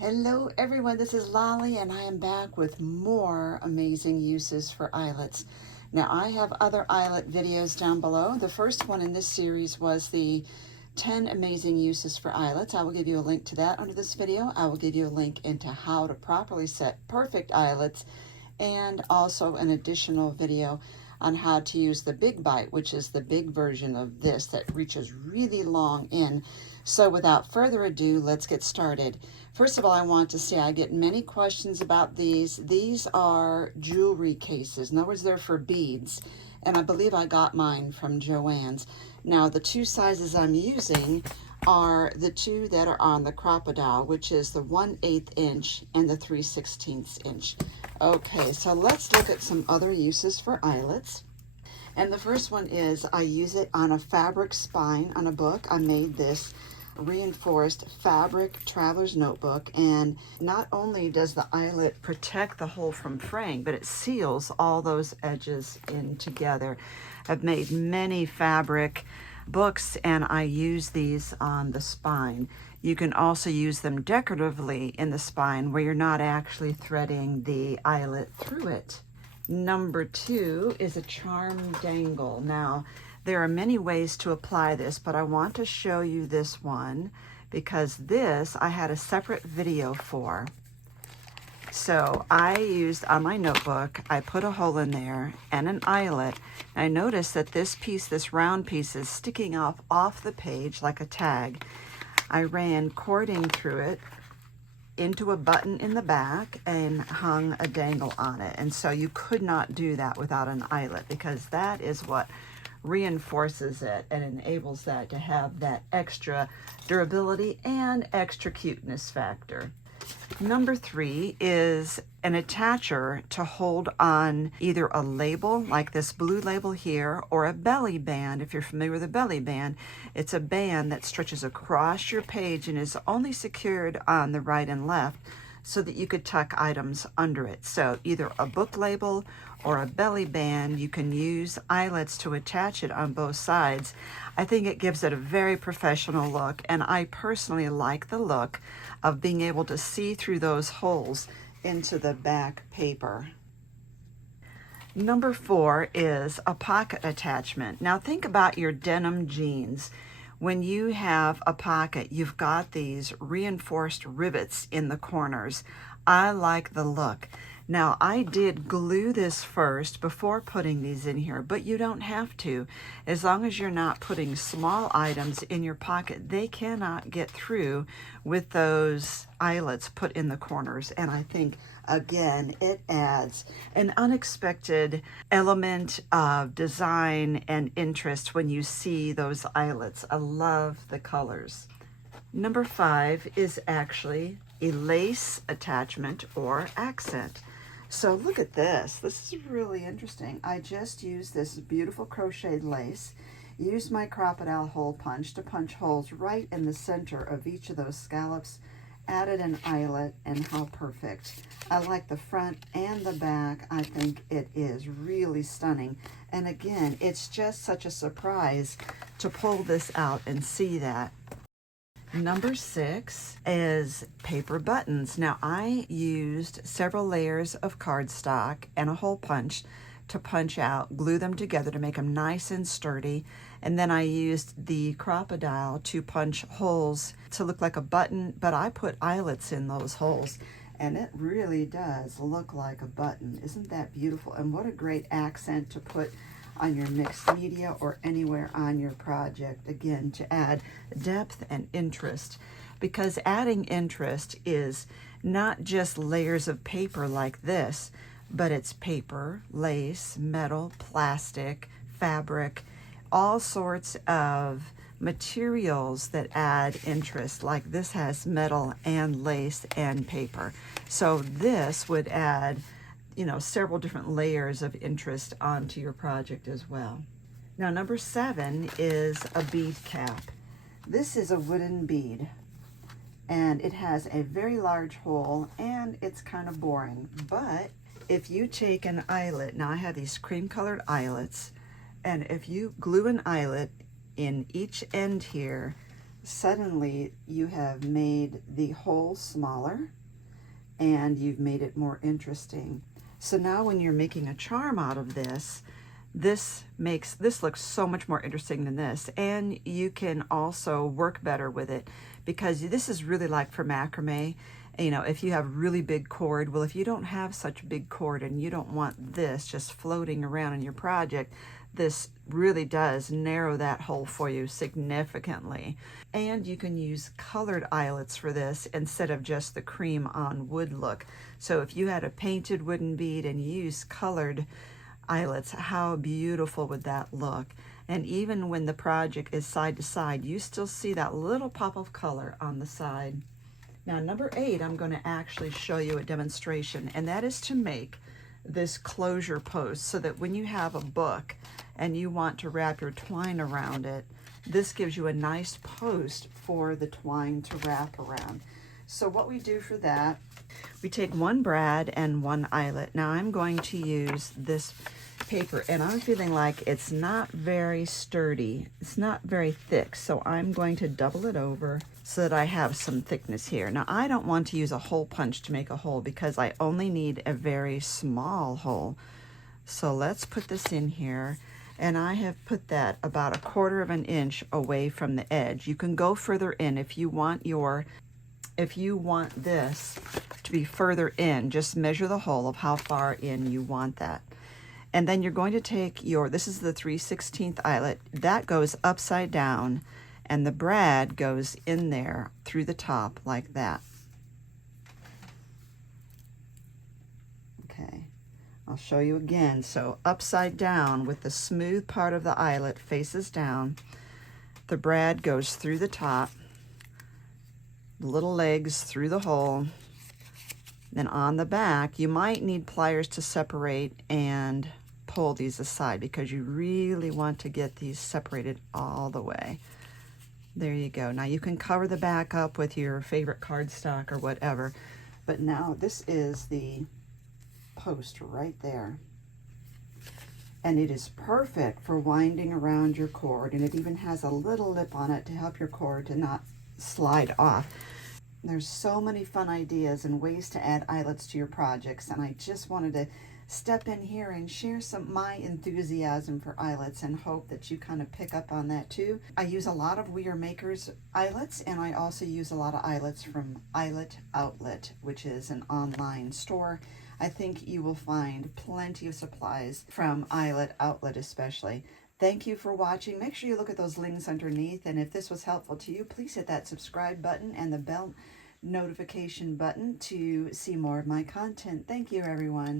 Hello everyone, this is Lolly and I am back with more amazing uses for eyelets. Now I have other eyelet videos down below. The first one in this series was the 10 amazing uses for eyelets. I will give you a link to that under this video. I will give you a link into how to properly set perfect eyelets and also an additional video on how to use the Big Bite, which is the big version of this that reaches really long in. So without further ado, let's get started. First of all, I want to say I get many questions about these. These are jewelry cases. In other words, they're for beads. And I believe I got mine from Joann's. Now, the two sizes I'm using are the two that are on the crop-a-dile, which is the 1/8 inch and the 3/16 inch. Okay, so let's look at some other uses for eyelets. And the first one is I use it on a fabric spine on a book. I made this reinforced fabric traveler's notebook, and not only does the eyelet protect the hole from fraying, but it seals all those edges in together. I've made many fabric books and I use these on the spine. You can also use them decoratively in the spine where you're not actually threading the eyelet through it. Number 2 is a charm dangle. Now, there are many ways to apply this, but I want to show you this one because this I had a separate video for. So I used on my notebook, I put a hole in there and an eyelet. And I noticed that this piece, this round piece, is sticking off the page like a tag. I ran cording through it into a button in the back and hung a dangle on it. And so you could not do that without an eyelet because that is what reinforces it and enables that to have that extra durability and extra cuteness factor. Number 3 is an attacher to hold on either a label like this blue label here or a belly band. If you're familiar with a belly band, it's a band that stretches across your page and is only secured on the right and left so that you could tuck items under it. So either a book label or a belly band, you can use eyelets to attach it on both sides. I think it gives it a very professional look, and I personally like the look of being able to see through those holes into the back paper. Number 4 is a pocket attachment. Now think about your denim jeans. When you have a pocket, you've got these reinforced rivets in the corners. I like the look. Now, I did glue this first before putting these in here, but you don't have to. As long as you're not putting small items in your pocket, they cannot get through with those eyelets put in the corners. And I think, again, it adds an unexpected element of design and interest when you see those eyelets. I love the colors. Number 5 is actually a lace attachment or accent. So look at this. This is really interesting. I just used this beautiful crocheted lace, used my crop-a-dile hole punch to punch holes right in the center of each of those scallops, added an eyelet, and how perfect. I like the front and the back. I think it is really stunning. And again, it's just such a surprise to pull this out and see that. Number 6 is paper buttons. Now I used several layers of cardstock and a hole punch to punch out, glue them together to make them nice and sturdy. And then I used the crop-a-dile to punch holes to look like a button, but I put eyelets in those holes. And it really does look like a button. Isn't that beautiful? And what a great accent to put on your mixed media or anywhere on your project, again, to add depth and interest. Because adding interest is not just layers of paper like this, but it's paper, lace, metal, plastic, fabric, all sorts of materials that add interest. Like this has metal and lace and paper. So this would add, you know, several different layers of interest onto your project as well. Now, number 7 is a bead cap. This is a wooden bead, and it has a very large hole, and it's kind of boring. But if you take an eyelet, now I have these cream-colored eyelets, and if you glue an eyelet in each end here, suddenly you have made the hole smaller and you've made it more interesting. So now when you're making a charm out of this, this makes this look so much more interesting than this, and you can also work better with it because this is really like for macrame. You know, if you have really big cord, well, if you don't have such big cord and you don't want this just floating around in your project, this really does narrow that hole for you significantly. And you can use colored eyelets for this instead of just the cream on wood look. So if you had a painted wooden bead and you use colored eyelets, how beautiful would that look? And even when the project is side to side, you still see that little pop of color on the side. Now, number 8, I'm going to actually show you a demonstration, and that is to make this closure post so that when you have a book and you want to wrap your twine around it, this gives you a nice post for the twine to wrap around. So what we do for that, we take one brad and one eyelet. Now I'm going to use this paper, and I'm feeling like it's not very sturdy. It's not very thick, so I'm going to double it over so that I have some thickness here. Now I don't want to use a hole punch to make a hole because I only need a very small hole. So let's put this in here, and I have put that about 1/4 of an inch away from the edge. You can go further in if you want this to be further in. Just measure the hole of how far in you want that. And then you're going to take this is the 3/16 eyelet, that goes upside down, and the brad goes in there through the top like that. Okay, I'll show you again. So upside down with the smooth part of the eyelet faces down, the brad goes through the top, the little legs through the hole. Then on the back, you might need pliers to separate and pull these aside because you really want to get these separated all the way. There you go. Now you can cover the back up with your favorite cardstock or whatever, but now this is the post right there. And it is perfect for winding around your cord, and it even has a little lip on it to help your cord to not slide off. There's so many fun ideas and ways to add eyelets to your projects, and I just wanted to step in here and share my enthusiasm for eyelets and hope that you kind of pick up on that too. I use a lot of We Are Makers eyelets, and I also use a lot of eyelets from Eyelet Outlet, which is an online store. I think you will find plenty of supplies from Eyelet Outlet especially. Thank you for watching. Make sure you look at those links underneath, and if this was helpful to you, please hit that subscribe button and the bell notification button to see more of my content. Thank you, everyone.